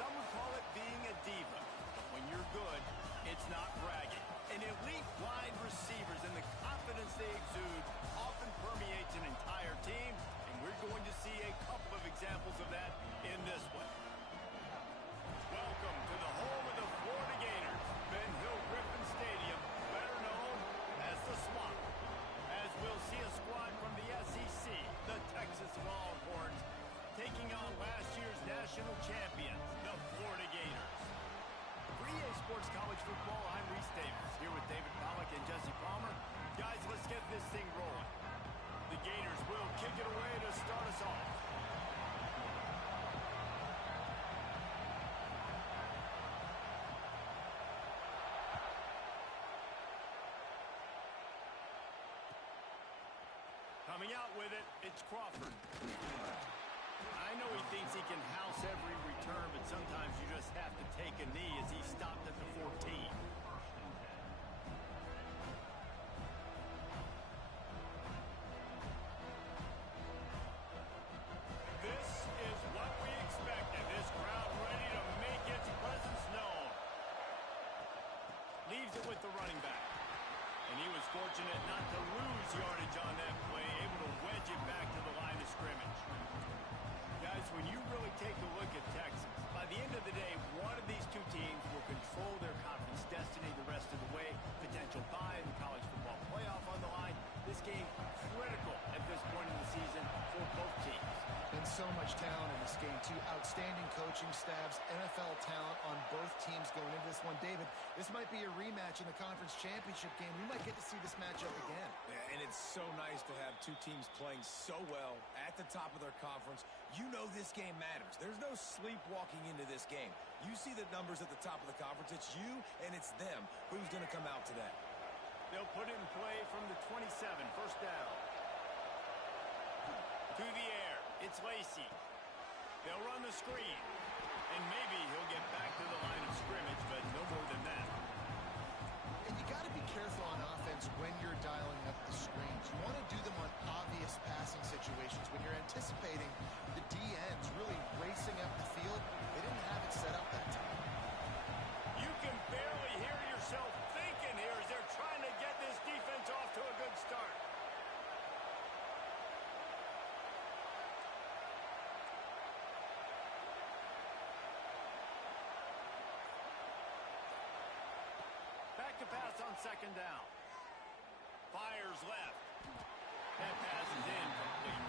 Some would call it being a diva. But when you're good, it's not bragging. And elite wide receivers and the confidence they exude often permeates an entire team, and we're going to see a couple of examples of that in this one. Welcome to the home of the Florida Gators, Ben Hill Griffin Stadium, better known as the Swamp. As we'll see a squad from the SEC, the Texas Longhorns, taking on last year's national champions, the Florida Gators. For EA Sports College Football, I'm Reese Davis, here with David Pollack and Jesse Palmer. Guys, let's get this thing rolling. The Gators will kick it away to start us off. Coming out with it, it's Crawford. I know he thinks he can house every return, but sometimes you just have to take a knee as he stopped at the 14. This is what we expected. This crowd ready to make its presence known. Leaves it with the running back. And he was fortunate not to lose yardage on that play, able to wedge it back to the line of scrimmage. Guys, when you really take a look at Texas, by the end of the day, one of these two teams will control their conference destiny the rest of the way. Potential bye in the college football playoff on the line. This game critical at this point in the season for both teams. And so much talent in this game, too. Outstanding coaching staffs, NFL talent on both teams going into this one. David, this might be a rematch in the conference championship game. We might get to see this matchup again. Yeah, and it's so nice to have two teams playing so well at the top of their conference. You know this game matters. There's no sleepwalking into this game. You see the numbers at the top of the conference. It's you and it's them. Who's going to come out today? They'll put it in play from the 27, first down. To the air, it's Lacey. They'll run the screen. And maybe he'll get back to the line of scrimmage, but no more than that. And you got to be careful on offense when you're dialing up the screens. You want to do them on obvious passing situations. When you're anticipating the DNs really racing up the field, they didn't have it set up that time. You can barely hear yourself thinking here as they're trying to get this defense off to a good start. Back to pass on second down. Fires left. That pass is incomplete.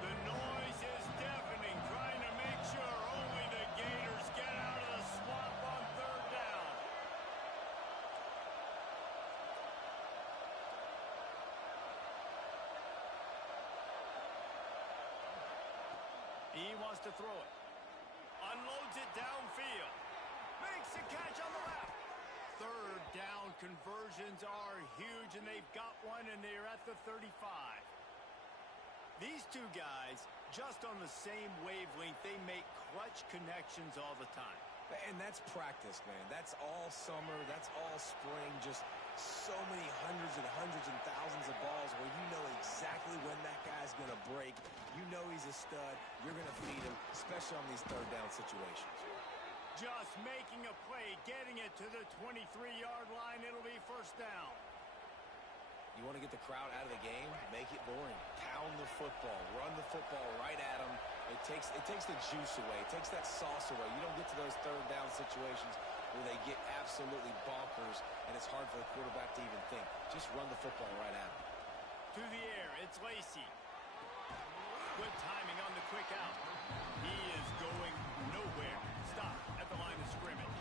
The noise is deafening, trying to make sure only the Gators get out of the swamp on third down. He wants to throw it. Unloads it downfield. Makes the catch on the left. Third down conversions are huge, and they've got one, and they're at the 35. These two guys, just on the same wavelength, they make clutch connections all the time. And that's practice, man. That's all summer. That's all spring. Just so many hundreds and thousands of balls where you know exactly when that guy's going to break. You know he's a stud. You're going to feed him, especially on these third down situations. Just making a play, getting it to the 23-yard line. It'll be first down. You want to get the crowd out of the game? Make it boring. Pound the football. Run the football right at them. It takes the juice away. It takes that sauce away. You don't get to those third down situations where they get absolutely bonkers, and it's hard for the quarterback to even think. Just run the football right at them. To the air, it's Lacey. Good timing on the quick out. He is going nowhere. Stop at the line of scrimmage.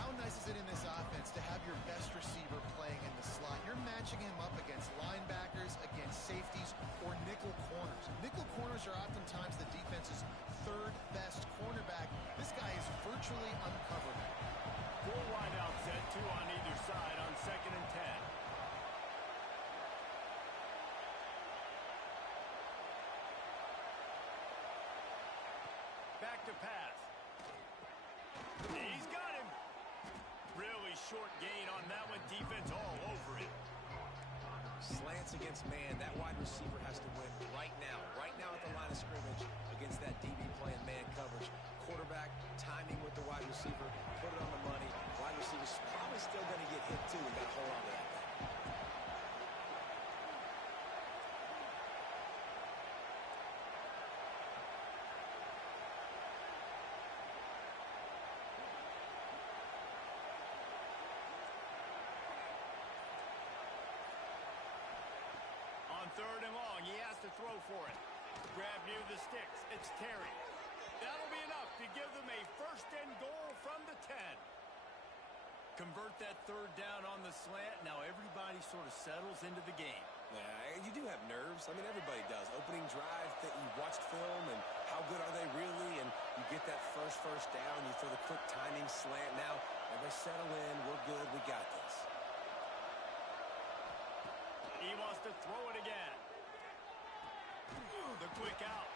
How nice is it in this offense to have your best receiver playing in the slot? You're matching him up against linebackers, against safeties, or nickel corners. Nickel corners are oftentimes the defense's third best cornerback. This guy is virtually uncoverable. 4 wide out set, 2 on either side on 2nd and 10. Back to pass. He's got him. Really short gain on that one. Defense all over it. Slants against man. That wide receiver has to win right now at the line of scrimmage against that DB playing man coverage. Quarterback timing with the wide receiver, put it on the money. Wide receiver's probably still going to get hit too and got to hold on to that thing. On third and long, he has to throw for it. Grab near the sticks. It's Terry. That'll be enough to give them a first and goal from the 10. Convert that third down on the slant. Now everybody sort of settles into the game. Yeah, you do have nerves. I mean, everybody does. Opening drive, you watched film, and how good are they really? And you get that first down, you throw the quick timing slant. Now, everybody settle in. We're good. We got this. He wants to throw it again. The quick out.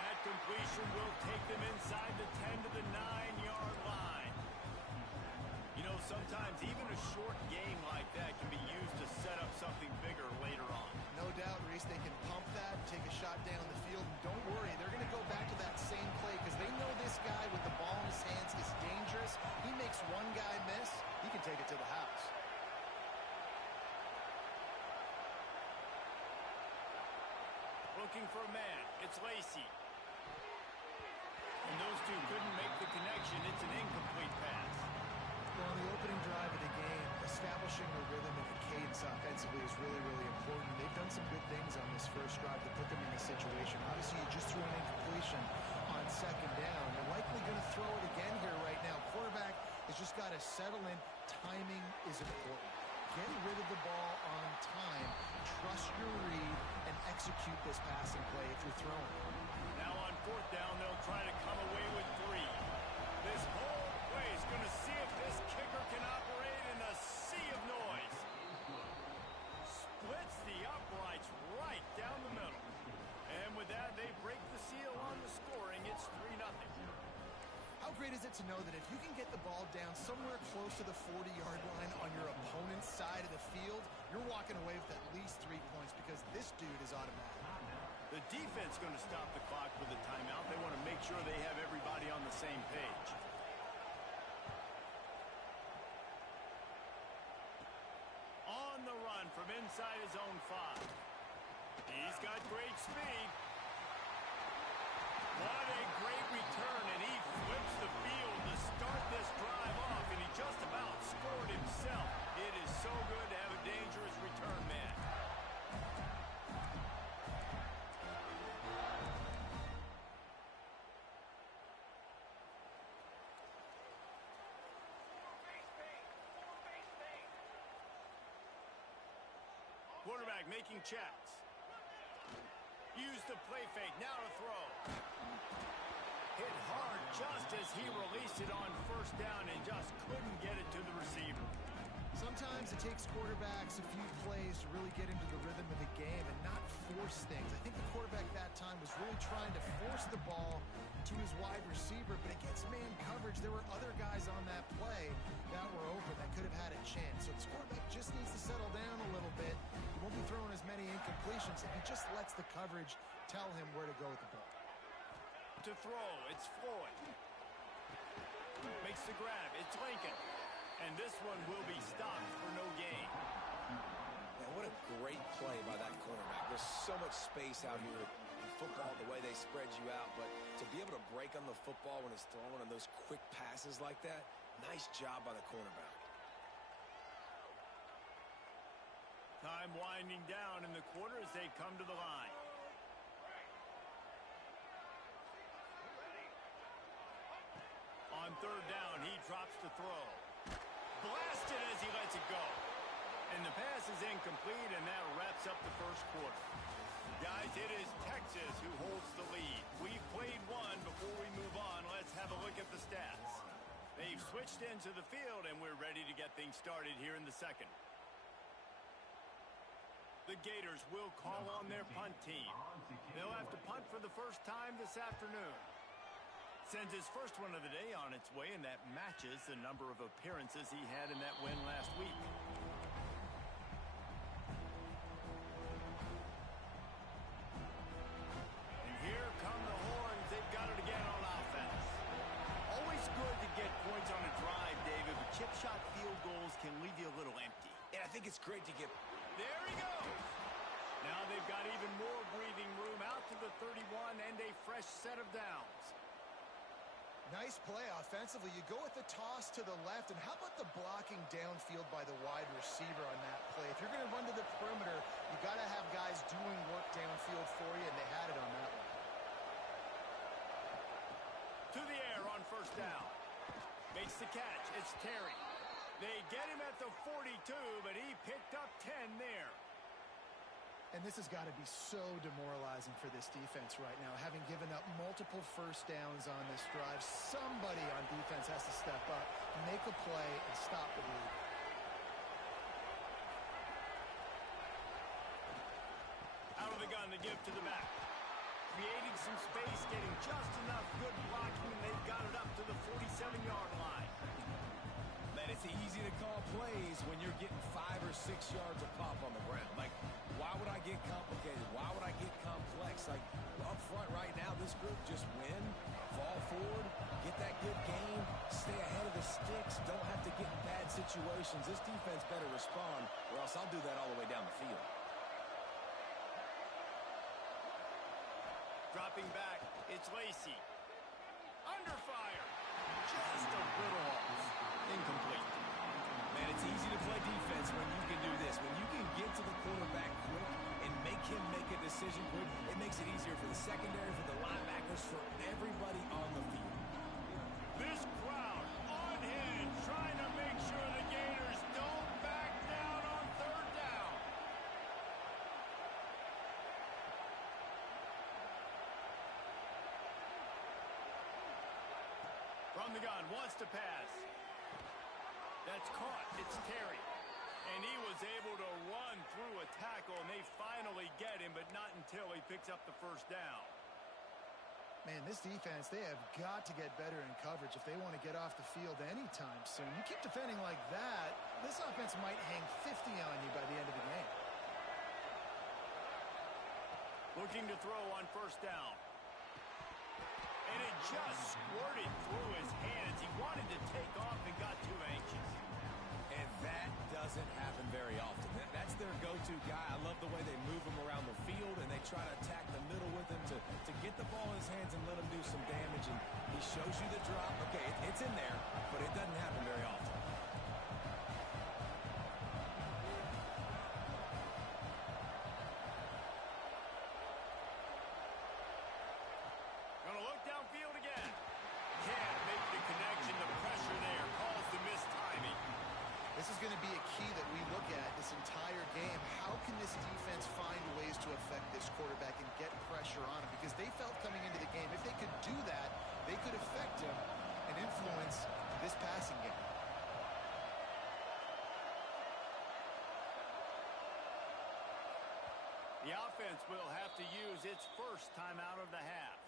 That completion will take them inside the 10 to the 9-yard line. You know, sometimes even a short game like that can be used to set up something bigger later on. No doubt, Reese, they can pump that, take a shot down the field, and don't worry, they're going to go back to that same play because they know this guy with the ball in his hands is dangerous. He makes one guy miss, he can take it to the house. Looking for a man. It's Lacey. And those two couldn't make the connection. It's an incomplete pass. Well, on the opening drive of the game, establishing a rhythm and a cadence offensively is really, really important. They've done some good things on this first drive to put them in this situation. Obviously, you just threw an incompletion on second down. They're likely going to throw it again here right now. Quarterback has just got to settle in. Timing is important. Get rid of the ball on time. Trust your read and execute this passing play if you're throwing. Now on fourth down, they'll try to come away with 3. This whole play is going to see if this kicker can operate in a sea of noise. Splits the uprights right down the middle. And with that, they break the seal on the scoring. It's 3-0. How great is it to know that if you can get the ball down somewhere close to the 40-yard line on your opponent's side of the field, you're walking away with at least 3 points because this dude is automatic. The defense going to stop the clock with a timeout. They want to make sure they have everybody on the same page. On the run from inside his own 5. He's got great speed. What a great return, and he flips the field to start this drive off, and he just about scored himself. It is so good to have a dangerous return man. Quarterback making checks. Use the play fake, now to throw. Hit hard just as he released it on first down and just couldn't get it to the receiver. Sometimes it takes quarterbacks a few plays to really get into the rhythm of the game and not force things. I think the quarterback that time was really trying to force the ball to his wide receiver, but against man coverage, there were other guys on that play that were open that could have had a chance. So this quarterback just needs to settle down a little bit. He won't be throwing as many incompletions if he just lets the coverage tell him where to go with the ball. To throw, it's Floyd. Makes the grab, it's Lincoln. And this one will be stopped for no gain. Man, what a great play by that cornerback. There's so much space out here in football, the way they spread you out. But to be able to break on the football when it's thrown on those quick passes like that, nice job by the cornerback. Time winding down in the quarter as they come to the line. On third down, he drops to throw. Blasted as he lets it go. And the pass is incomplete, and that wraps up the first quarter. Guys, it is Texas who holds the lead. We've played one. Before we move on, let's have a look at the stats. They've switched into the field, and we're ready to get things started here in the second. The Gators will call on their punt team. They'll have to punt for the first time this afternoon. Sends his first one of the day on its way, and that matches the number of appearances he had in that win last week. And here come the horns. They've got it again on offense. Always good to get points on a drive, David, but chip shot field goals can leave you a little empty. And I think it's great to get... There he goes. Now they've got even more breathing room out to the 31 and a fresh set of downs. Nice play offensively. You go with the toss to the left, and how about the blocking downfield by the wide receiver on that play? If you're going to run to the perimeter, you got to have guys doing work downfield for you, and they had it on that one. To the air on first down. Makes the catch. It's Terry. They get him at the 42, but he picked up 10 there. And this has got to be so demoralizing for this defense right now. Having given up multiple first downs on this drive, somebody on defense has to step up, make a play, and stop the bleed. Out of the gun, the give to the back. Creating some space, getting just enough good blocking, and they've got it up to the 47-yard line. Man, it's easy to call plays when you're getting 5 or 6 yards of pop on the ground. Like, why would I get complicated? Why would I get complex? Like, up front right now, this group just win, fall forward, get that good game, stay ahead of the sticks, don't have to get in bad situations. This defense better respond, or else I'll do that all the way down the field. Dropping back, it's Lacey. Under fire. Just a little off. Incomplete. Man, it's easy to play defense when you can do this. When you can get to the quarterback quick and make him make a decision quick, it makes it easier for the secondary, for the linebackers, for everybody on the field. This crowd on hinge, trying to make sure the Gators don't back down on third down. From the gun, wants to pass. That's caught. It's Terry. And he was able to run through a tackle, and they finally get him, but not until he picks up the first down. Man, this defense, they have got to get better in coverage if they want to get off the field anytime soon. You keep defending like that, this offense might hang 50 on you by the end of the game. Looking to throw on first down. And it just squirted through his hands. He wanted to take off and got too anxious. And that doesn't happen very often. That's their go-to guy. I love the way they move him around the field, and they try to attack the middle with him to get the ball in his hands and let him do some damage. And he shows you the drop. Okay, it's in there, but it doesn't happen very often. Gonna look downfield again. Can't make the connection. The pressure there calls the missed timing. This is going to be a key that we look at this entire game. How can this defense find ways to affect this quarterback and get pressure on him? Because they felt coming into the game, if they could do that, they could affect him and influence this passing game. The offense will have to use its first timeout of the half.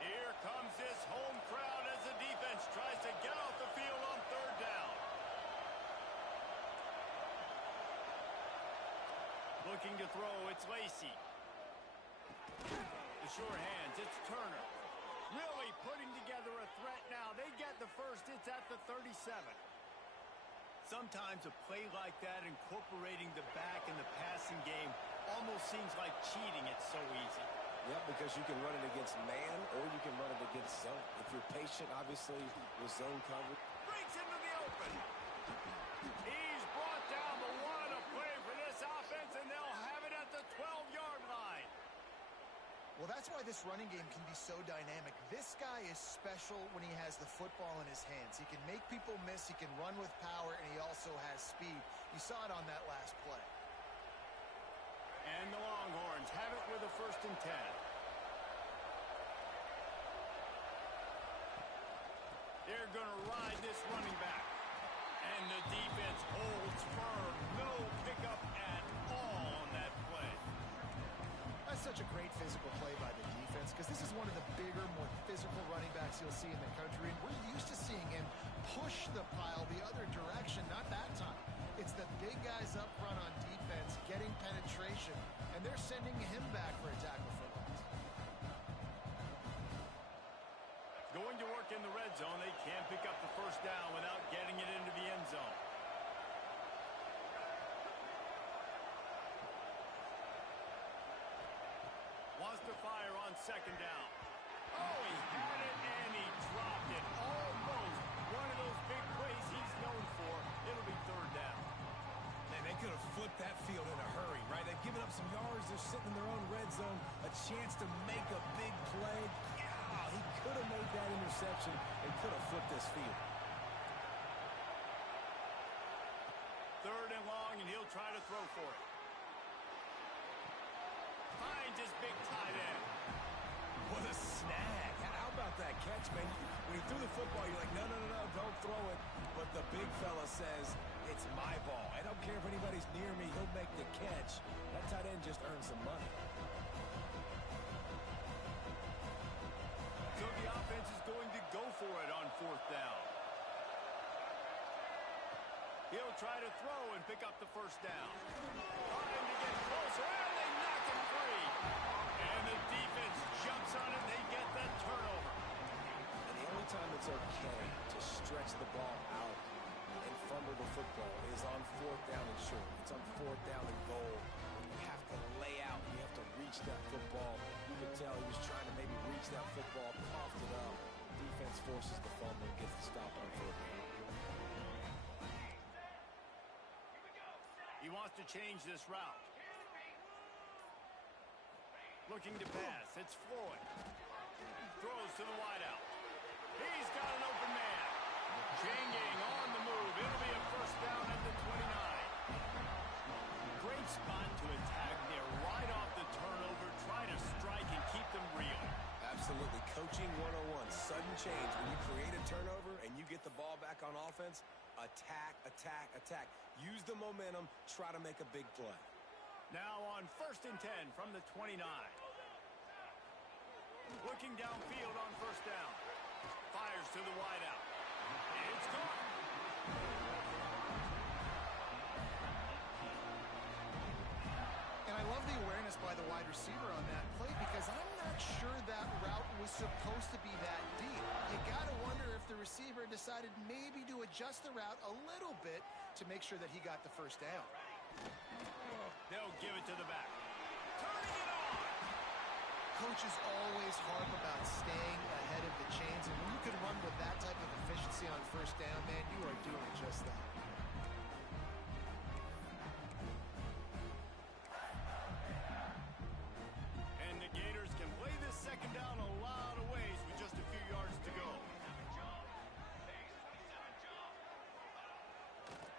Here comes this home crowd as the defense tries to get off the field on third down. Looking to throw, it's Lacey. The sure hands, it's Turner. Really putting together a threat now. They get the first, it's at the 37. Sometimes a play like that, incorporating the back in the passing game, almost seems like cheating. It's so easy. Yep, because you can run it against man or you can run it against zone. If you're patient, obviously, with zone coverage. Breaks into the open. He's brought down the one, a play for this offense, and they'll have it at the 12-yard line. Well, that's why this running game can be so dynamic. This guy is special when he has the football in his hands. He can make people miss, he can run with power, and he also has speed. You saw it on that last play. And the Longhorns have it with a 1st and 10. they're going to ride this running back. And the defense holds firm. No pickup at all on that play. That's such a great physical play by the defense because this is one of the bigger, more physical running backs you'll see in the country. And we're used to seeing him push the pile the other direction, not that time. It's the big guys up front on defense getting penetration, and they're sending him back for a tackle for loss. Going to work in the red zone. They can't pick up the first down without getting it into the end zone. Wants to fire on second down. Oh, he had it and he dropped it. Almost one of those big plays he's known for. It'll be third down. Man, they could have flipped that field in a hurry, right? They've given up some yards. They're sitting in their own red zone. A chance to make a big play. Yeah, he could have made that interception and could have flipped this field. Third and long, and he'll try to throw for it. Finds his big tight end. What a snag. How about that catch, man? When he threw the football, you're like, no, don't throw it. But the big fella says, it's my ball. I don't care if anybody's near me. He'll make the catch. That tight end just earned some money. So the offense is going to go for it on fourth down. He'll try to throw and pick up the first down. Trying to get closer, and they knock him free. And the defense jumps on it, they get that turnover. And the only time it's okay to stretch the ball out and fumble the football is on fourth down and short. It's on fourth down and goal. When you have to lay out, you have to reach that football. You could tell he was trying to maybe reach that football, coughed it up. Defense forces the fumble and gets the stop on fourth down. He wants to change this route. Looking to pass. It's Floyd. Throws to the wideout. He's got an open man. Changing on the move. It'll be a first down at the 29. Great spot to attack there. Right off the turnover. Try to strike and keep them real. Absolutely. Coaching 101. Sudden change. When you create a turnover and you get the ball back on offense, attack, attack, attack. Use the momentum. Try to make a big play. Now on 1st and 10 from the 29. Looking downfield on first down. Fires to the wideout. It's gone. And I love the awareness by the wide receiver on that play because I'm not sure that route was supposed to be that deep. You got to wonder if the receiver decided maybe to adjust the route a little bit to make sure that he got the first down. They'll give it to the back. Turning it on. Coaches always harp about staying ahead of the chains, and when you can run with that type of efficiency on first down, man, you are doing just that. And the Gators can play this second down a lot of ways with just a few yards to go.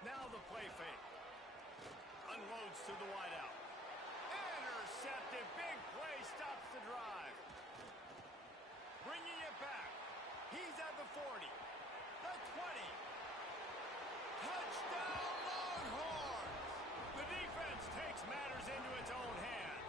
Now the play fake. Unloads to the wideout. Intercepted. Big play stops the drive. Bringing it back. He's at the 40. The 20. Touchdown Longhorns. The defense takes matters into its own hands.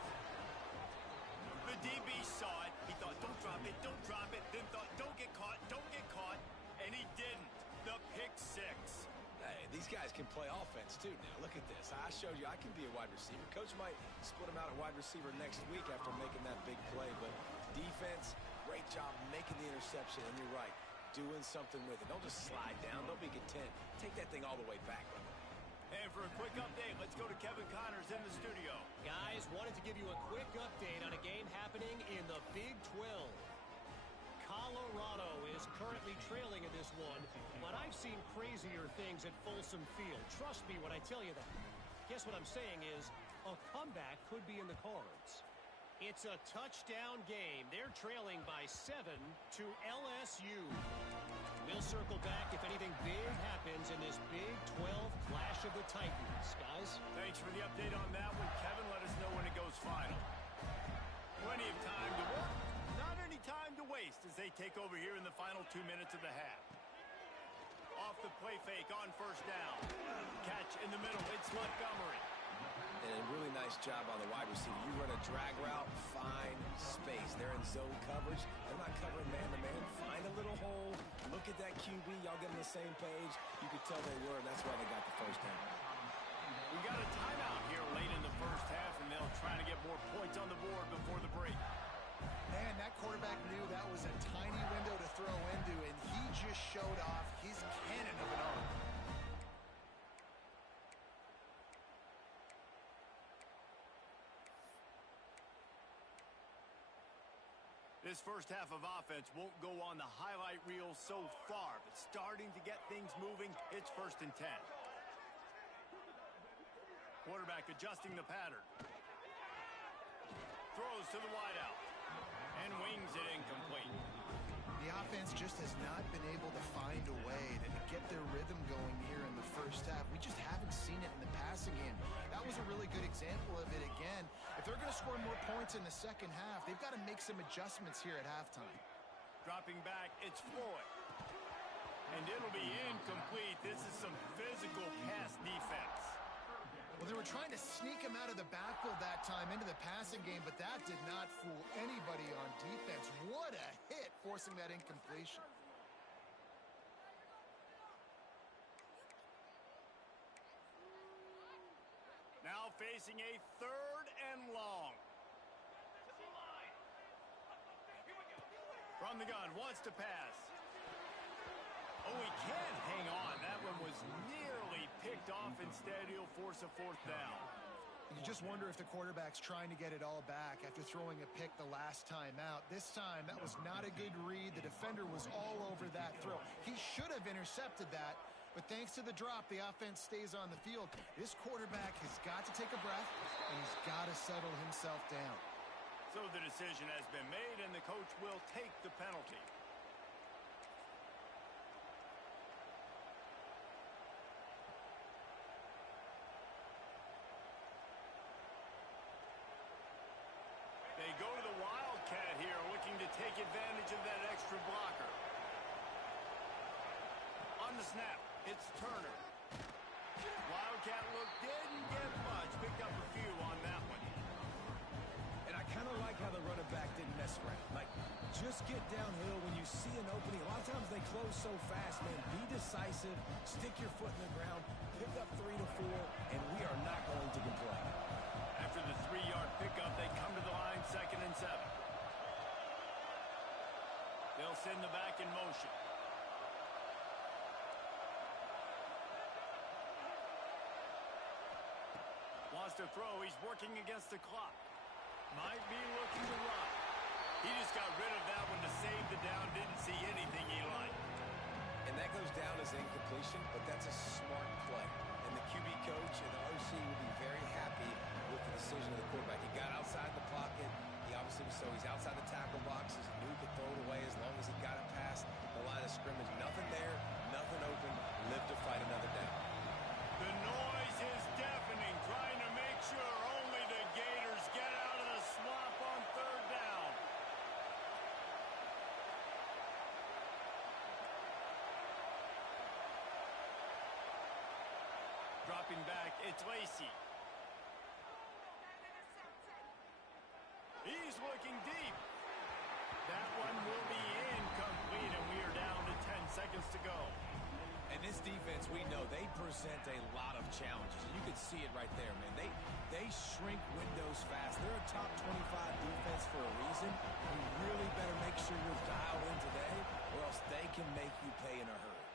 The DB saw it. He thought, don't drop it, don't drop it. Then thought, don't get caught, don't get caught. And he didn't. The pick six. Hey, these guys can play offense, too, now. Look at this. I showed you I can be a wide receiver. Coach might split him out at wide receiver next week after making that big play. But defense, great job making the interception. And you're right, doing something with it. Don't just slide down. Don't be content. Take that thing all the way back. And for a quick update, let's go to Kevin Connors in the studio. Guys, wanted to give you a quick update on a game happening in the Big 12. Colorado is currently trailing in this one, but I've seen crazier things at Folsom Field. Trust me when I tell you that. Guess what I'm saying is a comeback could be in the cards. It's a touchdown game. They're trailing by 7 to LSU. We'll circle back if anything big happens in this Big 12 Clash of the Titans. Guys? Thanks for the update on that one, Kevin. Let us know when it goes final. Plenty of time to work. Not any time to waste as they take over here in the final 2 minutes of the half. the play fake on first down. Catch in the middle. It's Montgomery. And a really nice job on the wide receiver. You run a drag route, find space. They're in zone coverage. They're not covering man-to-man. Find a little hole. Look at that QB. Y'all get on the same page. You could tell they were, and that's why they got the first down. We got a timeout here late in the first half, and they'll try to get more points on the board before the break. Man, that quarterback knew that was a tiny window to throw into, and he just showed off his cannon of an arm. This first half of offense won't go on the highlight reel so far, but starting to get things moving, it's 1st and 10. Quarterback adjusting the pattern. Throws to the wideout. And wings it incomplete. The offense just has not been able to find a way to get their rhythm going here in the first half. We just haven't seen it in the passing game. That was a really good example of it again. If they're going to score more points in the second half, they've got to make some adjustments here at halftime. Dropping back, it's Floyd. And it'll be incomplete. This is some physical pass defense. Well, they were trying to sneak him out of the backfield that time into the passing game, but that did not fool anybody on defense. What a hit, forcing that incompletion. Now facing a 3rd and long. From the gun, wants to pass. Oh, he can't hang on. That one was nearly picked off. Instead, he'll force a 4th down. You just wonder if the quarterback's trying to get it all back after throwing a pick the last time out. This time, that was not a good read. The defender was all over that throw. He should have intercepted that, but thanks to the drop, the offense stays on the field. This quarterback has got to take a breath, and he's got to settle himself down. So the decision has been made, and the coach will take the penalty. They go to the Wildcat here, looking to take advantage of that extra blocker. On the snap, it's Turner. Wildcat look didn't get much. Picked up a few on that one. And I kind of like how the running back didn't mess around. Like, just get downhill when you see an opening. A lot of times they close so fast, man. Be decisive. Stick your foot in the ground. Pick up 3 to 4, and we are not going to complain. After the 3-yard pickup, they come to the line, 2nd and 7. They'll send the back in motion. Wants to throw. He's working against the clock. Might be looking to run. He just got rid of that one to save the down. Didn't see anything he liked. And that goes down as incompletion, but that's a smart play. And the QB coach and the OC will be very happy with the decision of the quarterback. He got outside the pocket. He obviously was he's outside the tackle boxes. He knew he could throw it away as long as he got it past the line of scrimmage. Nothing there, nothing open. Live to fight another down. The noise is deafening, trying to make sure only the Gators get out of the swamp on 3rd down. Dropping back, it's Lacey. He's looking deep. That one will be incomplete, and we are down to 10 seconds to go. And this defense, we know, they present a lot of challenges. You can see it right there, man. They shrink windows fast. They're a top 25 defense for a reason. You really better make sure you're dialed in today, or else they can make you pay in a hurry.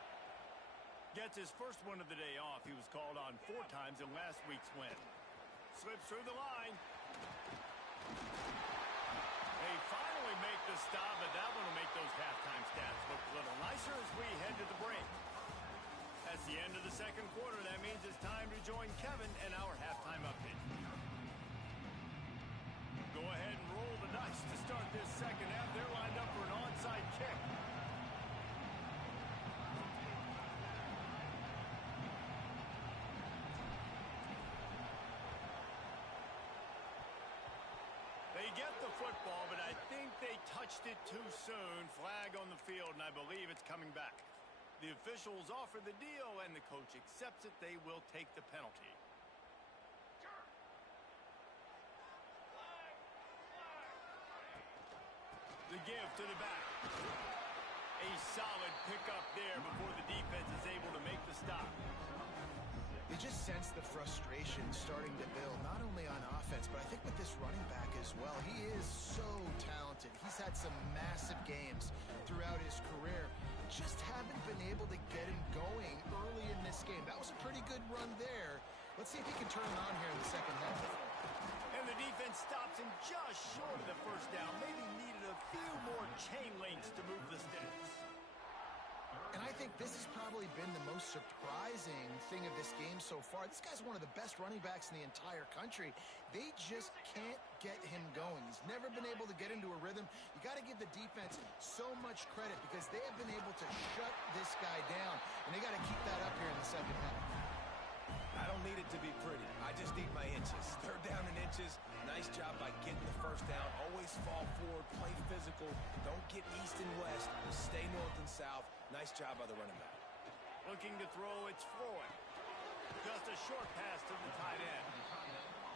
Gets his first one of the day off. He was called on 4 times in last week's win. Slips through the line. They finally make the stop, but that one will make those halftime stats look a little nicer as we head to the break. That's the end of the 2nd quarter. That means it's time to join Kevin and our halftime update. Go ahead and roll the dice to start this second half. They're lined up for an onside kick. They get the football, but I think they touched it too soon. Flag on the field, and I believe it's coming back. The officials offer the deal, and the coach accepts it. They will take the penalty. The give to the back. A solid pickup there before the defense is able to make the stop. You just sense the frustration starting to build, not only on offense, but I think with this running back as well. He is so talented. He's had some massive games throughout his career. Just haven't been able to get him going early in this game. That was a pretty good run there. Let's see if he can turn it on here in the second half. And the defense stops him just short of the first down. Maybe needed a few more chain links to move the sticks. And I think this has probably been the most surprising thing of this game so far. This guy's one of the best running backs in the entire country. They just can't get him going. He's never been able to get into a rhythm. You got to give the defense so much credit because they have been able to shut this guy down. And they got to keep that up here in the second half. I don't need it to be pretty. I just need my inches. Third down in inches. Nice job by getting the first down. Always fall forward, play physical. Don't get east and west. Stay north and south. Nice job by the running back. Looking to throw, it's Floyd. Just a short pass to the tight end.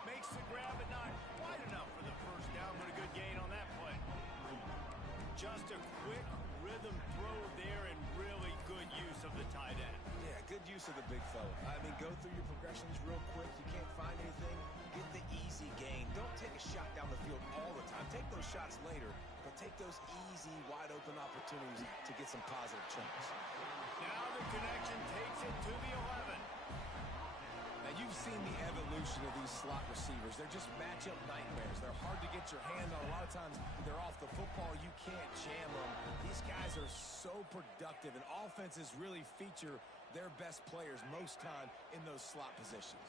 Makes the grab, but not quite enough for the first down, but a good gain on that play. Just a quick rhythm throw there and really good use of the tight end. Yeah, good use of the big fella. I mean, go through your progressions real quick. You can't find anything. Get the easy gain. Don't take a shot down the field all the time. Take those shots later, but take those easy, wide-open opportunities to get some positive chunks. Now the connection takes it to the 11. Now, you've seen the evolution of these slot receivers. They're just matchup nightmares. They're hard to get your hand on. A lot of times, they're off the football. You can't jam them. These guys are so productive, and offenses really feature their best players most time in those slot positions.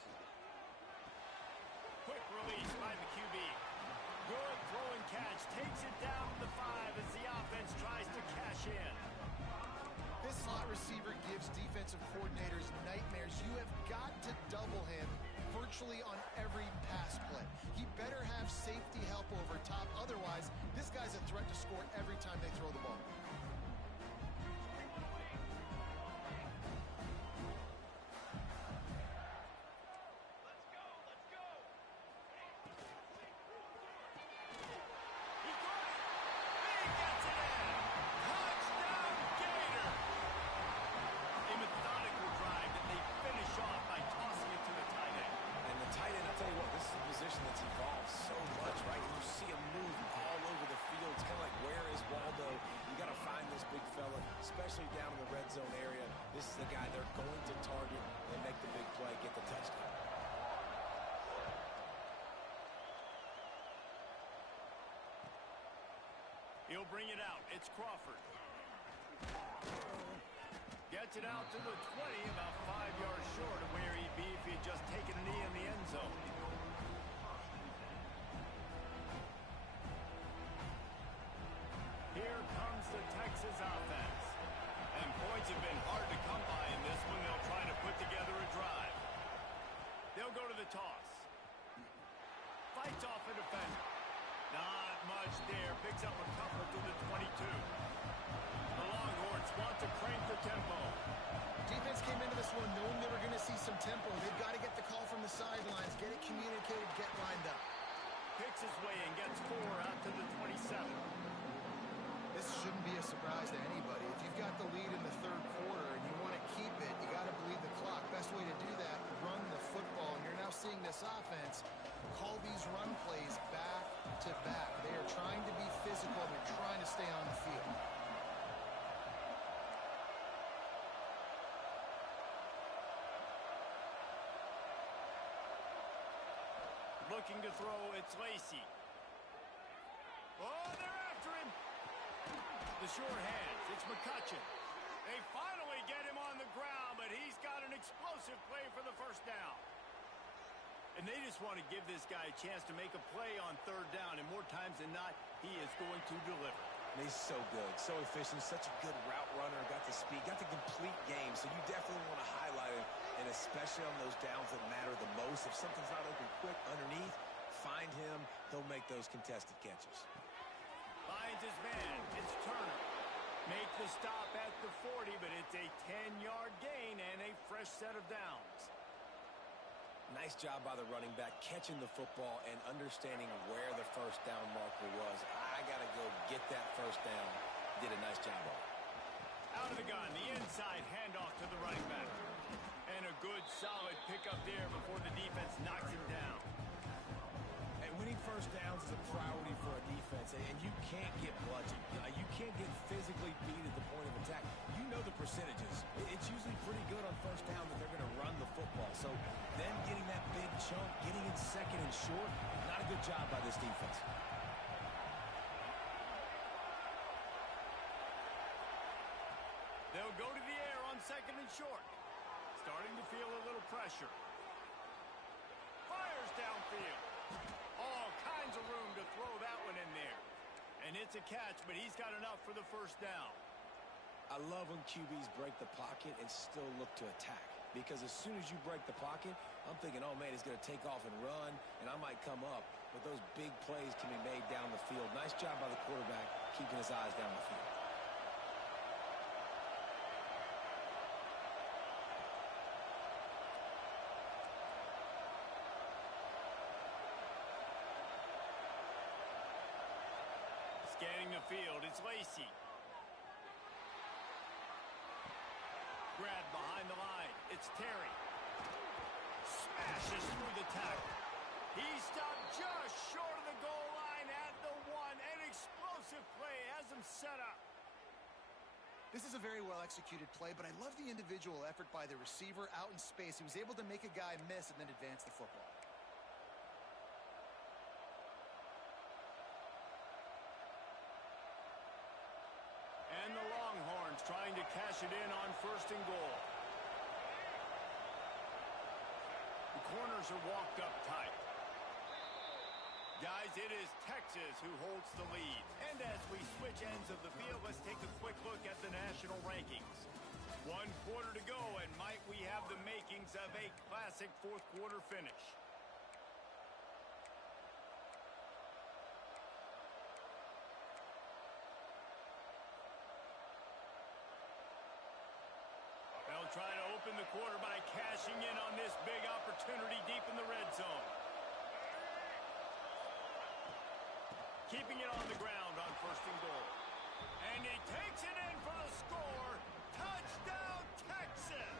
Quick release by the QB. Good throw and catch. Takes it down to the 5 as the offense tries to cash in. This slot receiver gives defensive coordinators nightmares. You have got to double him virtually on every pass play. He better have safety help over top. Otherwise, this guy's a threat to score every time they throw the ball. Especially down in the red zone area. This is the guy they're going to target and make the big play, get the touchdown. He'll bring it out. It's Crawford. Gets it out to the 20, about 5 yards short of where he'd be if he'd just taken a knee in the end zone. Here comes the Texas offense. And points have been hard to come by in this one. They'll try to put together a drive. They'll go to the toss. Fights off a defender. Not much there. Picks up a couple to the 22. The Longhorns want to crank the tempo. Defense came into this one knowing they were going to see some tempo. They've got to get the call from the sidelines, get it communicated, get lined up. Picks his way and gets 4 out to the 27. This shouldn't be a surprise to anybody. If you've got the lead in the third quarter and you want to keep it, you got to bleed the clock. Best way to do that, run the football. And you're now seeing this offense call these run plays back to back. They are trying to be physical. They're trying to stay on the field. Looking to throw, it's Lacey. Oh, they're after him. The sure hands, it's McCutcheon. They finally get him on the ground, but he's got an explosive play for the first down. And they just want to give this guy a chance to make a play on third down, and more times than not, he is going to deliver. And he's so good, so efficient, such a good route runner, got the speed, got the complete game, so you definitely want to highlight him, and especially on those downs that matter the most. If something's not open quick underneath, find him, he'll make those contested catches. Finds his man, it's Turner. Make the the stop at the 40, but it's a 10-yard gain and a fresh set of downs. Nice job by the running back, catching the football and understanding where the first down marker was. I got to go get that first down. Did a nice job on it. Out of the gun, the inside handoff to the running back. And a good, solid pickup there before the defense knocks him down. And winning first downs is a priority for a defense, and you can't get bludgeoned. You can't get physically beat at the point of attack. You know the percentages. It's usually pretty good on first down that they're going to run the football. So them getting that big chunk, getting in second and short, not a good job by this defense. They'll go to the air on second and short. Starting to feel a little pressure. Fires downfield. All kinds of room to throw that one in there. And it's a catch, but he's got enough for the first down. I love when QBs break the pocket and still look to attack. Because as soon as you break the pocket, I'm thinking, oh, man, he's going to take off and run, and I might come up. But those big plays can be made down the field. Nice job by the quarterback keeping his eyes down the field. Scanning the field, it's Lacy. Grab behind the line, it's Terry. Smashes through the tackle. He stopped just short of the goal line at the 1. An explosive play has him set up. This is a very well-executed play, but I love the individual effort by the receiver out in space. He was able to make a guy miss and then advance the football. And the Longhorns trying to cash it in on first and goal. The corners are walked up tight. Guys, it is Texas who holds the lead. And as we switch ends of the field, let's take a quick look at the national rankings. 1 quarter to go, and might we have the makings of a classic fourth quarter finish. They'll try to open the quarter by cashing in on this big opportunity deep in the red zone. Keeping it on the ground on first and goal. And he takes it in for the score. Touchdown, Texas!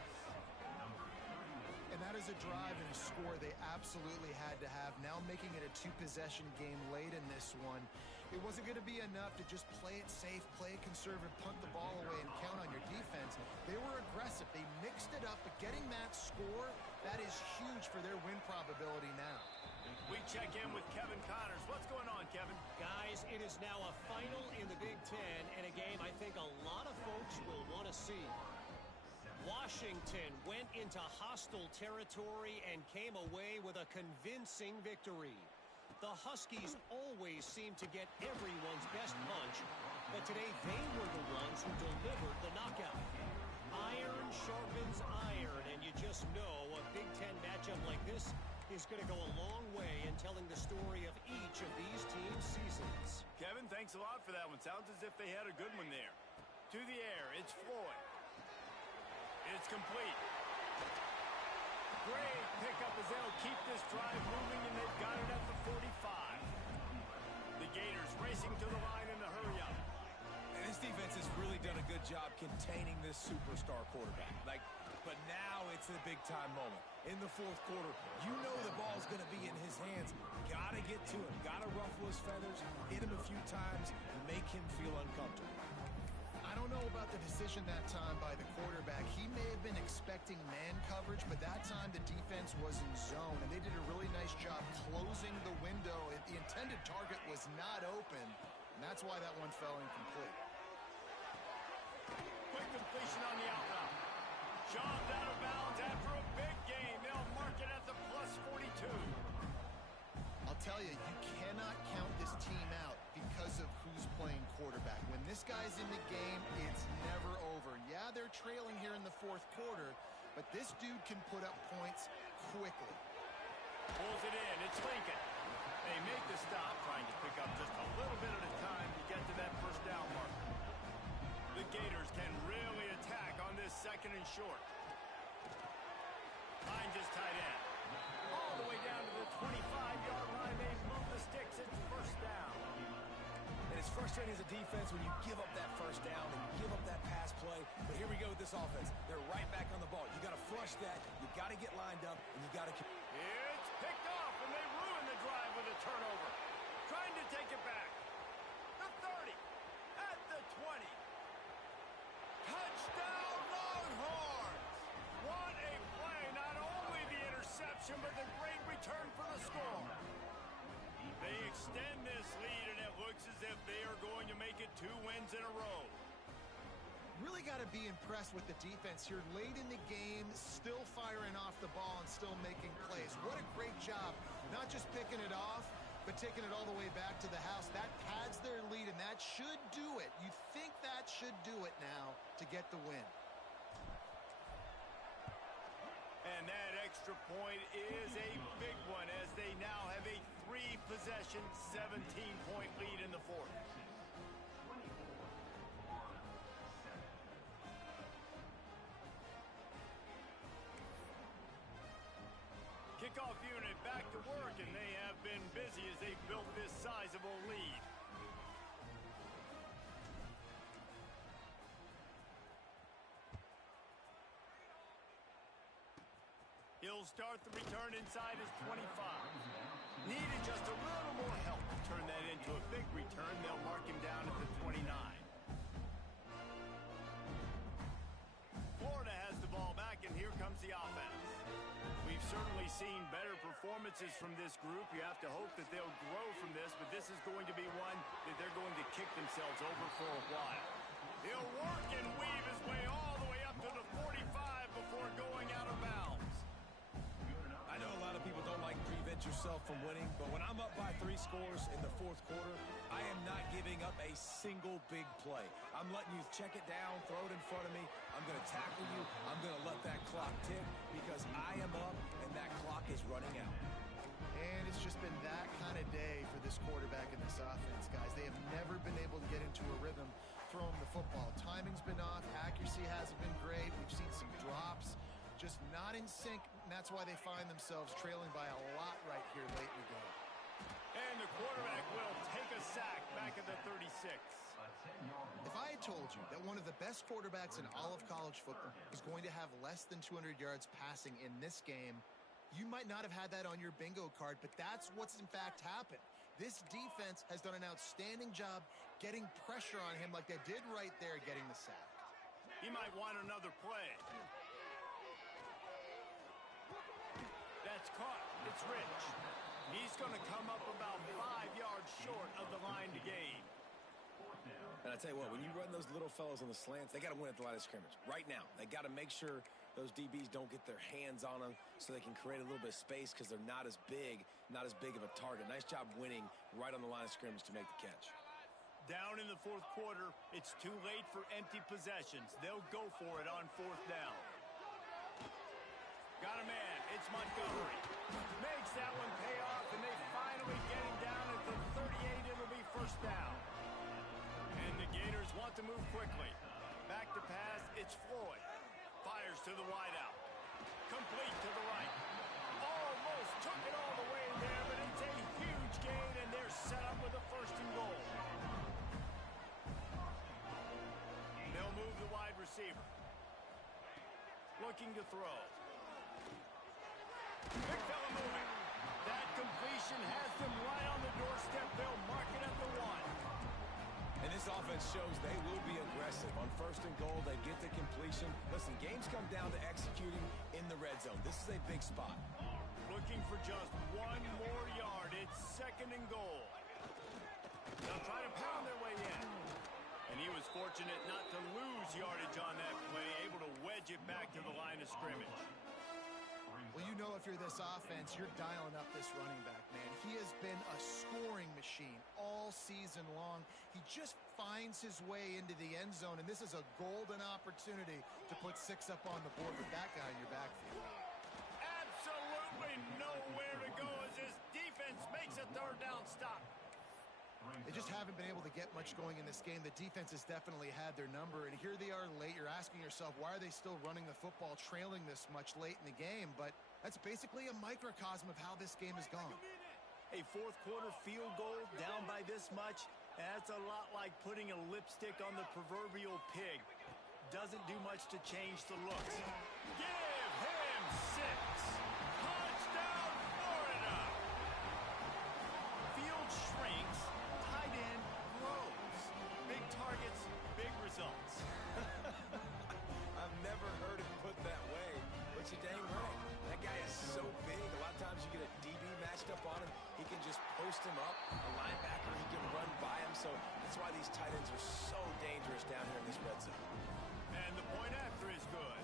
And that is a drive and a score they absolutely had to have. Now making it a 2-possession game late in this one. It wasn't going to be enough to just play it safe, play it conservative, punt the ball away, and count on your defense. They were aggressive. They mixed it up, but getting that score, that is huge for their win probability now. We check in with Kevin Connors. What's going on, Kevin? Guys, it is now a final in the Big Ten, and a game I think a lot of folks will want to see. Washington went into hostile territory and came away with a convincing victory. The Huskies always seem to get everyone's best punch, but today they were the ones who delivered the knockout. Iron sharpens iron, and you just know a Big Ten matchup like this is going to go a long way in telling the story of each of these teams' seasons. Kevin, thanks a lot for that one. Sounds as if they had a good one there. To the air, it's Floyd. It's complete. Great pickup as they'll keep this drive moving, and they've got it at the 45. The Gators racing to the line in the hurry up. And this defense has really done a good job containing this superstar quarterback. But now it's the big-time moment. In the fourth quarter, you know the ball's going to be in his hands. Got to get to him. Got to ruffle his feathers, hit him a few times, and make him feel uncomfortable. I don't know about the decision that time by the quarterback. He may have been expecting man coverage, but that time the defense was in zone, and they did a really nice job closing the window. The intended target was not open, and that's why that one fell incomplete. Quick completion on the out route. Shoved out of bounds after a big gain. They'll mark it at the plus 42. I'll tell you, you cannot count this team out because of who's playing quarterback. When this guy's in the game, it's never over. Yeah, they're trailing here in the fourth quarter, but this dude can put up points quickly. Pulls it in. It's Lincoln. They make the stop, trying to pick up just a little bit at a time to get to that first down marker. The Gators second and short. Finds his tight end. All the way down to the 25-yard line. They move the sticks. It's first down. And it's frustrating as a defense when you give up that first down and you give up that pass play. But here we go with this offense. They're right back on the ball. You got to flush that. You got to get lined up, and you got to. It's picked off, and they ruin the drive with a turnover. Trying to take it back. The 30. At the 20. Touchdown, Longhorns! What a play. Not only the interception, but the great return for the score. They extend this lead, and it looks as if they are going to make it 2 wins in a row. Really got to be impressed with the defense here. Late in the game, still firing off the ball and still making plays. What a great job. Not just picking it off, but taking it all the way back to the house. That pads their lead, and that should do it. You think that should do it now to get the win. And that extra point is a big one as they now have a 3-possession, 17-point lead in the fourth. Kickoff unit back to work, and they have been busy as they built this sizable lead. He'll start the return inside his 25. Needed just a little more help to turn that into a big return. They'll mark him down at the 29. Florida has the ball back, and here comes the offense. We've certainly seen better performances from this group. You have to hope that they'll grow from this, but this is going to be one that they're going to kick themselves over for a while. He'll work and weave his way all the way up to the 45 before going out of bounds. I know a lot of people don't like to prevent yourself from winning, but when I'm up by 3 scores in the fourth quarter, I am not giving up a single big play. I'm letting you check it down, throw it in front of me. I'm going to tackle you. I'm going to let that clock tick because I am up and that clock is running out. And it's just been that kind of day for this quarterback and this offense, guys. They have never been able to get into a rhythm throwing the football. Timing's been off. Accuracy hasn't been great. We've seen some drops. Just not in sync, and that's why they find themselves trailing by a lot right here late in the game. And the quarterback will take a sack back at the 36. If I had told you that one of the best quarterbacks in all of college football is going to have less than 200 yards passing in this game, you might not have had that on your bingo card, but that's what's in fact happened. This defense has done an outstanding job getting pressure on him like they did right there getting the sack. He might want another play. That's caught. It's Rich. He's going to come up about 5 yards short of the line to gain. And I tell you what, when you run those little fellows on the slants, they got to win at the line of scrimmage. Right now, they got to make sure those DBs don't get their hands on them so they can create a little bit of space because they're not as big of a target. Nice job winning right on the line of scrimmage to make the catch. Down in the fourth quarter, it's too late for empty possessions. They'll go for it on 4th down. Got a man. It's Montgomery. Makes that one pay off, and they finally get him down at the 38. It'll be first down. And the Gators want to move quickly. Back to pass. It's Floyd. Fires to the wideout. Complete to the right. Almost took it all the way there, but it's a huge gain, and they're set up with a 1st and goal. They'll move the wide receiver. Looking to throw. Big fella moving. That completion has them right on the doorstep. They'll mark it at the 1. And this offense shows they will be aggressive. On 1st and goal, they get the completion. Listen, games come down to executing in the red zone. This is a big spot. Looking for just 1 more yard. It's 2nd and goal. They'll try to pound their way in. And he was fortunate not to lose yardage on that play, able to wedge it back to the line of scrimmage. Well, you know if you're this offense, you're dialing up this running back, man. He has been a scoring machine all season long. He just finds his way into the end zone, and this is a golden opportunity to put 6 up on the board with that guy in your backfield. Absolutely nowhere to go as his defense makes a 3rd down stop. They just haven't been able to get much going in this game. The defense has definitely had their number, and here they are late. You're asking yourself, why are they still running the football, trailing this much late in the game? But that's basically a microcosm of how this game has gone. A fourth quarter field goal down by this much, that's a lot like putting a lipstick on the proverbial pig. Doesn't do much to change the looks. Give him 6. Touchdown, Florida! Field shrinks, tight end grows. Big targets, big results. I've never heard it put that way, but you're dang right. That guy is so big. A lot of times you get a DB matched up on him. He can just post him up. A linebacker, he can run by him. So that's why these tight ends are so dangerous down here in this red zone. And the point after is good.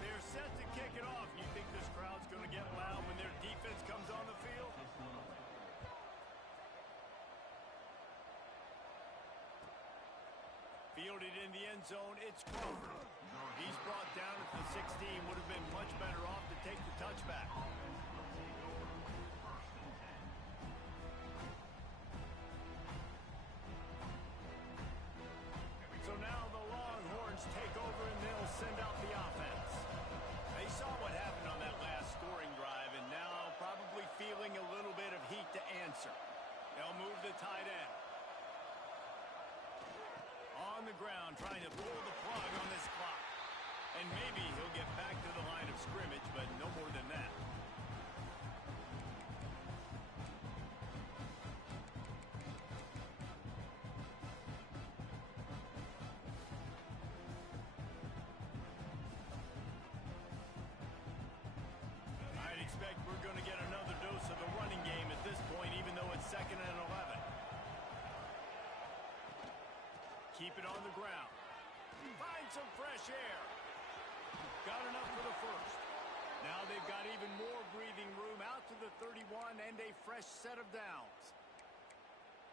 They're set to kick it off. You think this crowd's going to get loud when their defense comes on the field? Fielded in the end zone, it's Crawford. He's brought down at the 16. Would have been much better off to take the touchback. So now the Longhorns take over and they'll send out the offense. They saw what happened on that last scoring drive and now probably feeling a little bit of heat to answer. They'll move the tight end. On the ground trying to pull the plug on this clock. And maybe he'll get back to the line of scrimmage, but no more than that. I'd expect we're going to get another dose of the running game at this point, even though it's 2nd and 11. Keep it on the ground. Find some fresh air. Got enough for the first. Now they've got even more breathing room out to the 31 and a fresh set of downs.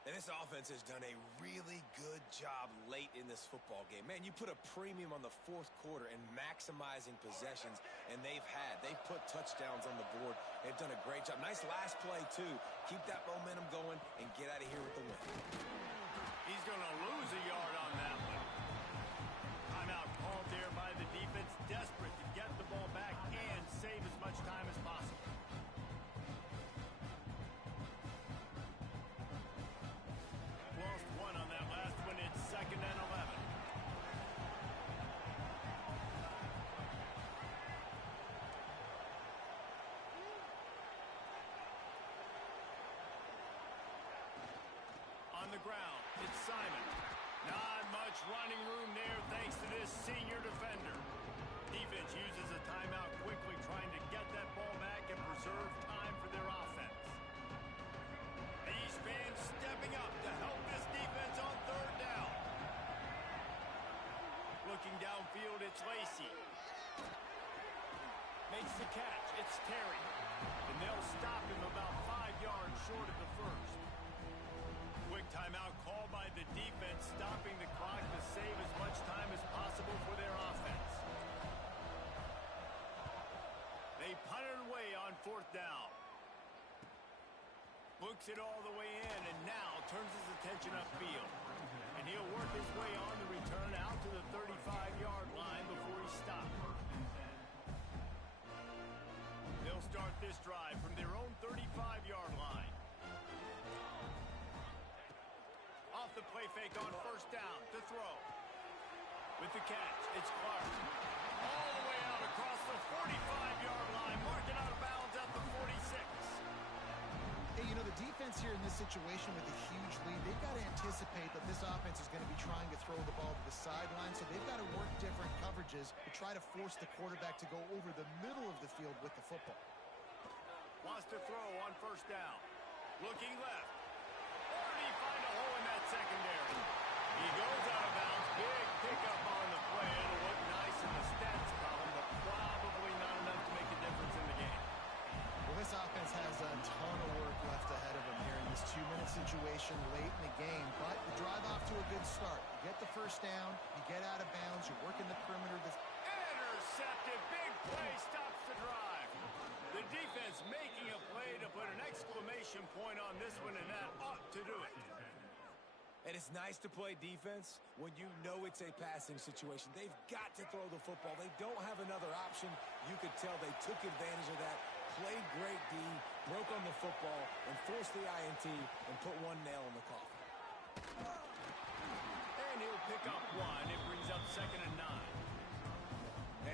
And this offense has done a really good job late in this football game. Man, you put a premium on the fourth quarter and maximizing possessions, and they've put touchdowns on the board. They've done a great job. Nice last play, too. Keep that momentum going and get out of here with the win. He's going to lose a yard on that one. Timeout called there by the defense, desperate to get the ball back and save as much time as possible. Lost one on that last one. It's 2nd and 11. On the ground, it's Simon. Not much running room there thanks to this senior defender. Defense uses a timeout quickly, trying to get that ball back and preserve time for their offense. These fans stepping up to help this defense on 3rd down. Looking downfield, it's Lacey. Makes the catch. It's Terry. And they'll stop him about 5 yards short of the first. Quick timeout called by the defense, stopping the clock to save as much time as possible for their offense. They punt it away on 4th down. Books it all the way in and now turns his attention upfield. And he'll work his way on the return out to the 35-yard line before he stops. They'll start this drive from their own 35-yard line. Off the play fake on 1st down to throw. With the catch, it's Clark. All the way out across the 45-yard line, marking out of bounds at the 46. Hey, you know, the defense here in this situation with a huge lead, they've got to anticipate that this offense is going to be trying to throw the ball to the sideline, so they've got to work different coverages to try to force the quarterback to go over the middle of the field with the football. Wants to throw on 1st down. Looking left. Or did he find a hole in that secondary? He goes out of bounds. Big pickup on the play. It'll look nice in the stats column, but probably not enough to make a difference in the game. Well, this offense has a ton of work left ahead of them here in this 2-minute situation late in the game, but the drive off to a good start. You get the 1st down, you get out of bounds, you're working the perimeter. Intercepted. Big play stops the drive. The defense making a play to put an exclamation point on this one, and that ought to do it. And it's nice to play defense when you know it's a passing situation. They've got to throw the football. They don't have another option. You could tell they took advantage of that, played great D, broke on the football, and forced the INT and put one nail in the coffin. And he'll pick up one. It brings up 2nd and 9.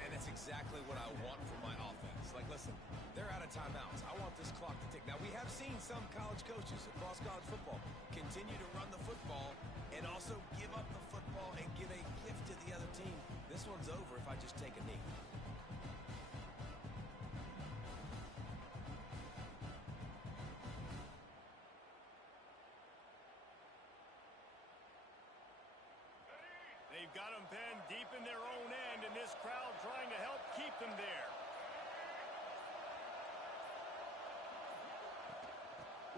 And that's exactly what I want from my offense. Like, listen, they're out of timeouts. I want this clock to tick. Now, we have seen some college coaches across college football continue to run the football and also give up the football and give a gift to the other team. This one's over if I just take a knee. They've got them pinned deep in their own end, and this crowd trying to help keep them there.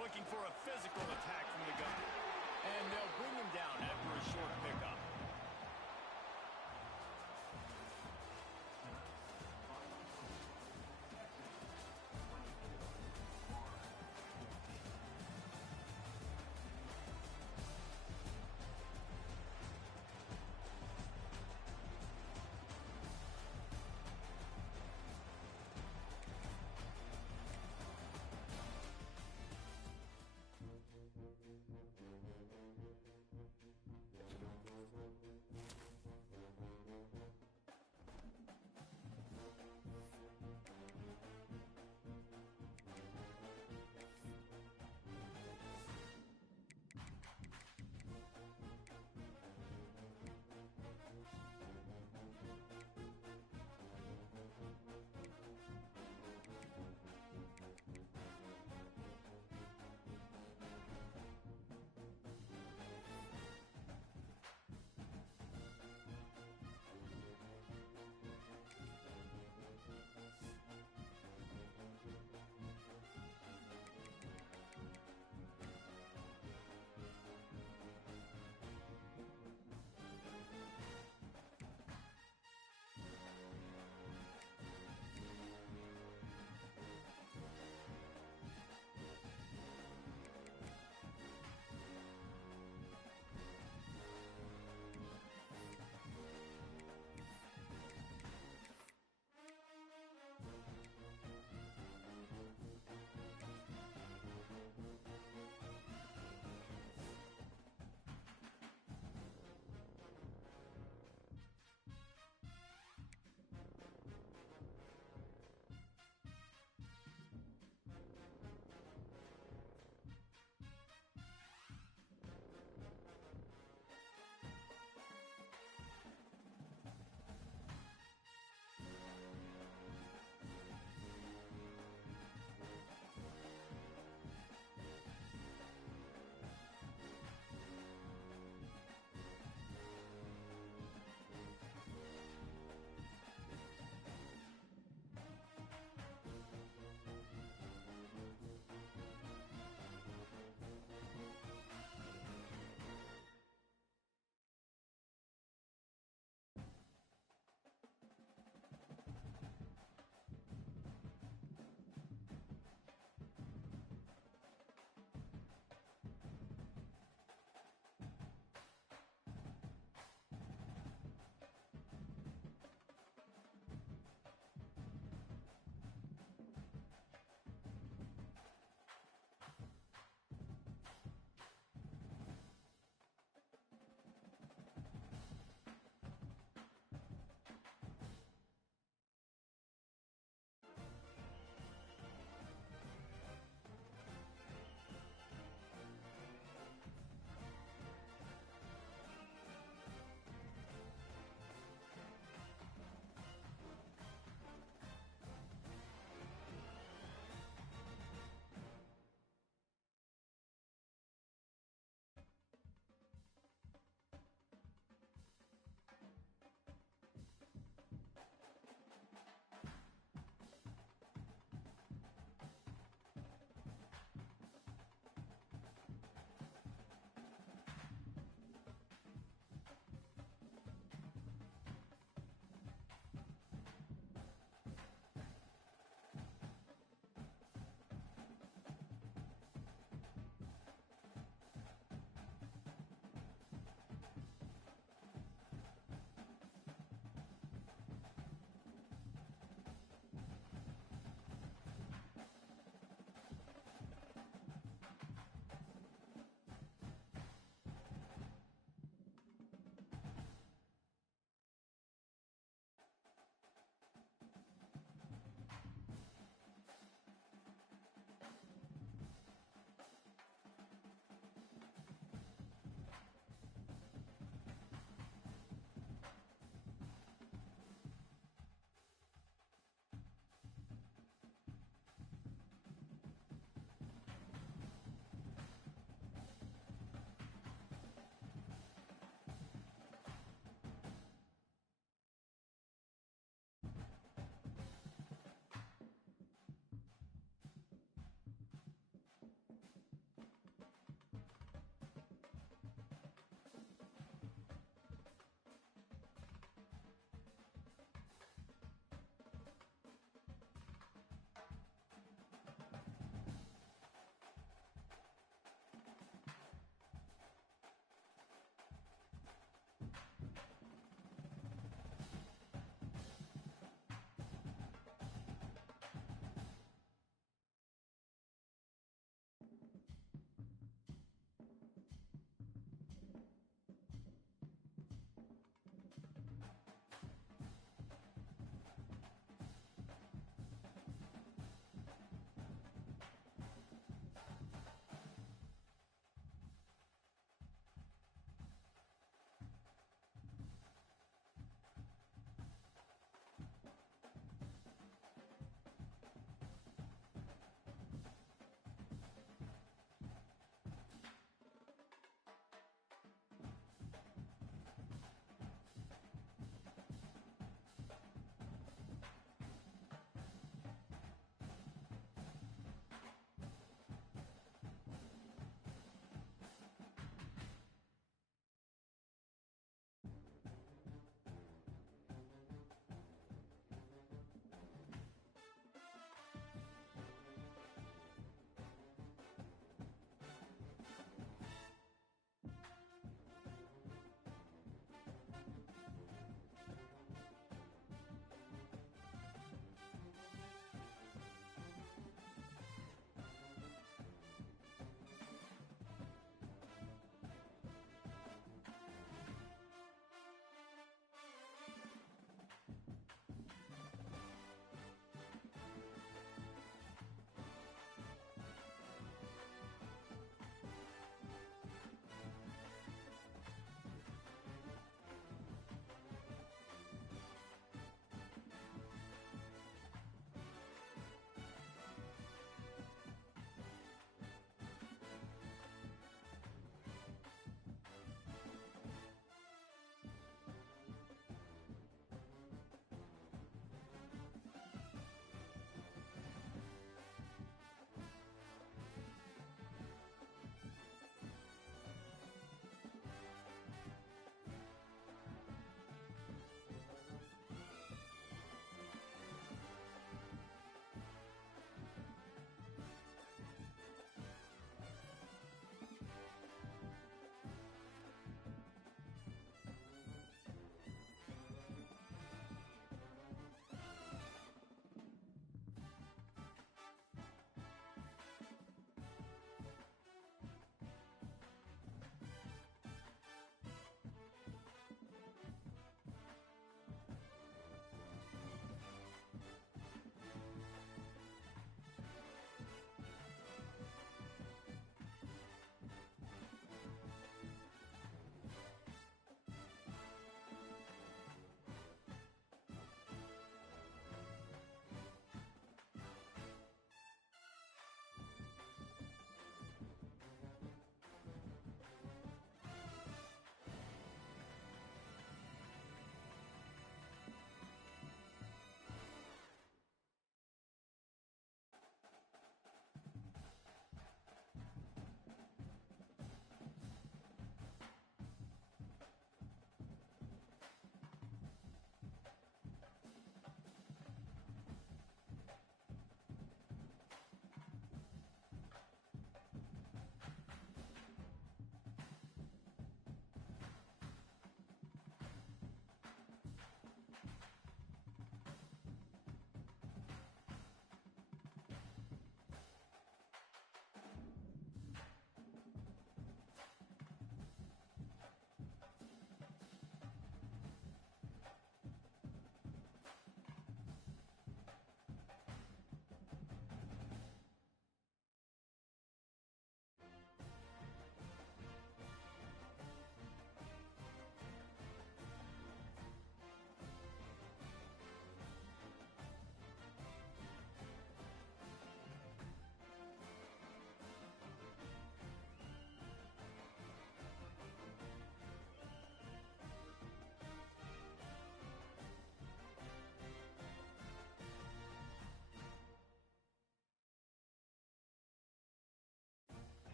Looking for a physical attack from the gun. And they'll bring him down after a